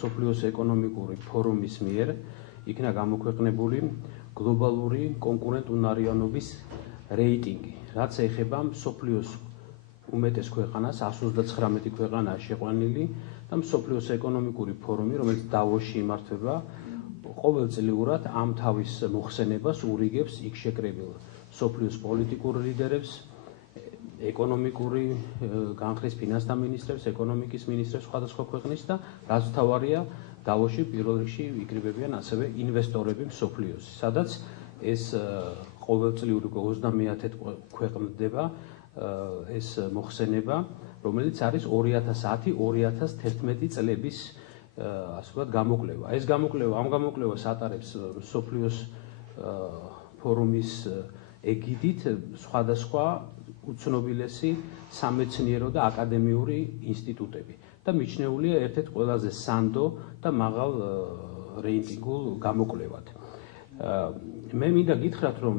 სოფლიოს ეკონომიკური ფორუმის მიერ იქნა გამოქვეყნებული გლობალური კონკურენტუნარიანობის რეიტინგი, რაც ეხება სოფლიოს უმეტეს ქვეყანას, 129 ქვეყანაა შეყვანილი და სოფლიოს ეკონომიკური ფორუმი, რომელიც დავოსში იმართება, ყოველწლიურად ამ თავის მოხსენებას ურიგებს იქ შეკრებილ სოფლიოს პოლიტიკურ ლიდერებს, ეკონომიკური განხლის ფინანსთა მინისტრებს, ეკონომიკის მინისტრებს სხვადასხვა ქვეყნის და რაც თავარია დავოსში პირველ რიგში იკრიბებიან ასევე ინვესტორები მსოფლიოს, სადაც ეს ყოველწლიური 30-ად ქვეყნდება ეს მოხსენება, რომელიც არის 2010-2011 წლების ასე ვთქვათ გამოკვლევა. ეს გამოკვლევა, ამ გამოკვლევას ატარებს სოფლიოს ფორუმის ეგიდით სხვადასხვა უცნობილესი სამეცნიერო და აკადემიური ინსტიტუტები და მიჩნეულია ერთ-ერთ ყველაზე სანდო და მაღალ რეიტინგულ გამოკვლევად. მე მინდა გითხრათ, რომ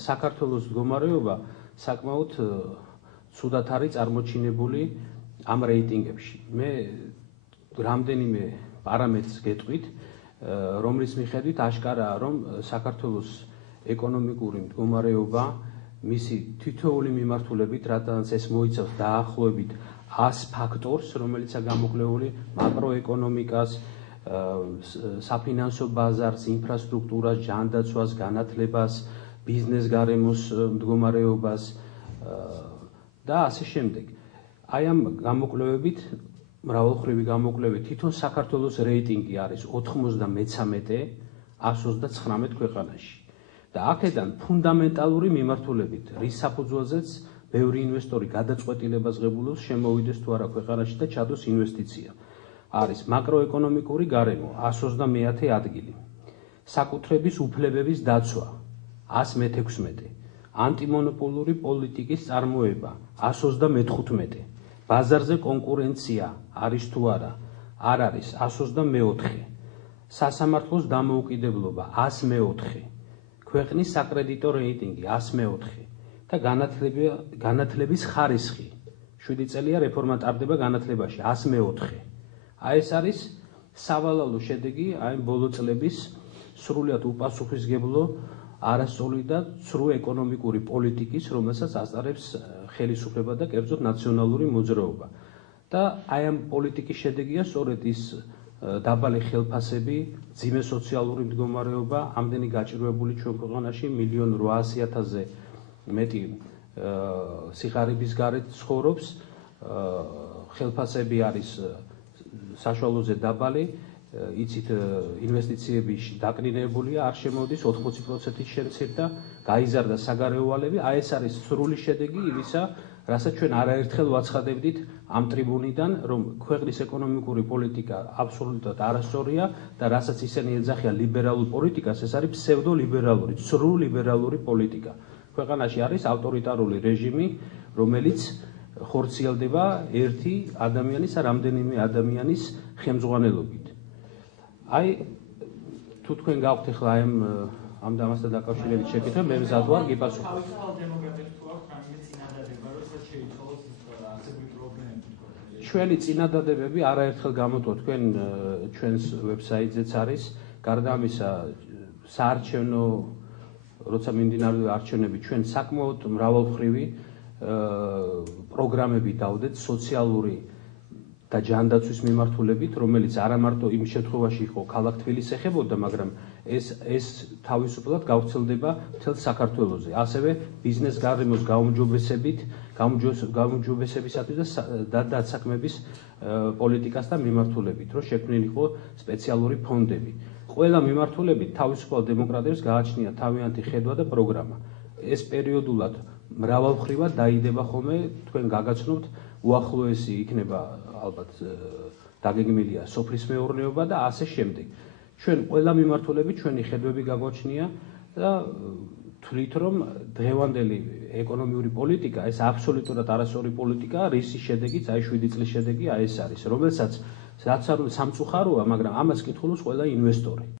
საქართველოს მდგომარეობა საკმაოდ ცუდად არის წარმოჩინებული ამ რეიტინგებში. მე რამდენიმე პარამეტრს გეტყვით, რომლის მიხედვით აშკარაა, რომ საქართველოს ეკონომიკური მდგომარეობა მისი თითოეული მიმართულებით, რადგანაც ეს მოიცავს დაახლოებით 100 ფაქტორს, რომელიცაა გამოკვლეული მაკროეკონომიკას, საფინანსო ბაზარს, ინფრასტრუქტურას, ჯანდაცვას, განათლებას, ბიზნეს გარემოს მდგომარეობას და ასე შემდეგ. აი ამ გამოკვლევებით, მრავალმხრივი გამოკვლევით, თვითონ საქართველოს რეიტინგი არის 93 129 ქვეყანაში. და აქედან ფუნდამენტალური მიმართულებით, რის საფუძველზეც ბევრი ინვესტორი გადაწყვეტილებას ღებულობს შემოვიდეს თუ არა ქვეყანაში და ჩადოს ინვესტიცია. არის მაკროეკონომიკური გარემო 130 ადგილი, საკუთრების უფლებების დაცვა 116, ანტიმონოპოლური პოლიტიკის წარმოება 135, ბაზარზე კონკურენცია არის თუ არა, არ არის 124, სასამართლოს დამოუკიდებლობა 104, ქვეყნის საკრედიტო რეიტინგი 104 და განათლების ხარისხი 7 წელია რეფორმა ტარდება განათლებაში 104. აი ეს არის სავალალო შედეგი აი ბოლო წლების სრულიად უპასუხისმგებლო არასწორი და ცრუ ეკონომიკური პოლიტიკის, რომელსაც ასწარებს ხელისუფლება და კერძოდ ნაციონალური მოძრაობა. და აი ამ პოლიტიკის შედეგია სწორედ ის დაბალი ხელფასები, ძიმე სოციალური მდგომარეობა, ამდენი გაჭირვებული ჩვენ ქვეყანაში 1.8 მილიონ მეტი სიხარების გარეთ ცხოვრობს, ხელფასები არის საშუალოზე დაბალი, იცით ინვესტიციები დაკნინებულია, არ შემოდის 80%-ით შემცირდა, გაიზარდა საგარეო ვალები, აი ეს არის სრული შედეგი იმისა, რასაც ჩვენ არაერთხელ ვაცხადებდით ამ ტრიბუნიდან, რომ ქვეყნის ეკონომიკური პოლიტიკა აბსოლუტურად არასწორია და რასაც ისინი ეძახიან ლიბერალურ პოლიტიკას, ეს არის ფსევდოლიბერალური, ცრუ ლიბერალური პოლიტიკა. ქვეყანაში არის ავტორიტარული რეჟიმი, რომელიც ხორციელდება ერთი ადამიანის და რამდენიმე ადამიანის ხელმძღვანელობით. აი თუ თქვენ გაქვთ ახლა ამ დამასთან დაკავშირებით შეკითხვა, მე მზად ვარ გიპასუხოთ. ჩვენი წინადადებები არაერთხელ გამოტყვა თქვენ ჩვენს ვებსაიტზეც არის, გარდა ამისა საარჩევნო როცა მიმდინარეობს არჩევნები, ჩვენ საკმაოდ მრავალმხრივი პროგრამები დავდეთ სოციალური და ჯანდაცვის მიმართულებით, რომელიც არა მარტო იმ შემთხვევაში იყო ქალაქ თბილისს ეხებოდა, მაგრამ ეს თავისუფლად გავრცელდება მთელ საქართველოზე. ასევე ბიზნეს გარემოს გაუმჯობესებისათვის და დაცაქმების პოლიტიკასთან მიმართულებით, რომ შექმნილი იყო სპეციალური ფონდები. ყველა მიმართულებით თავისუფალ დემოკრატებს გააჩნია თავიანთი ხედვა და პროგრამა. ეს პერიოდულად მრავალმხრივად დაიდება ხოლმე, თქვენ გაგაცნობთ, უახლოესი იქნება ალბათ დაგეგმილია სოფლის მეურნეობა და ასე შემდეგ. ჩვენ ყველა მიმართულებით ჩვენი ხედვები გაგვაჩნია და თვლით, რომ დღევანდელი ეკონომიური პოლიტიკა, ეს აბსოლუტურად არასწორი პოლიტიკაა, რისი შედეგიც, აი 7 წლის შედეგი აი ეს არის, რომელსაც რაც არ სამწუხაროა, მაგრამ ამას კითხულობს ყველა ინვესტორი.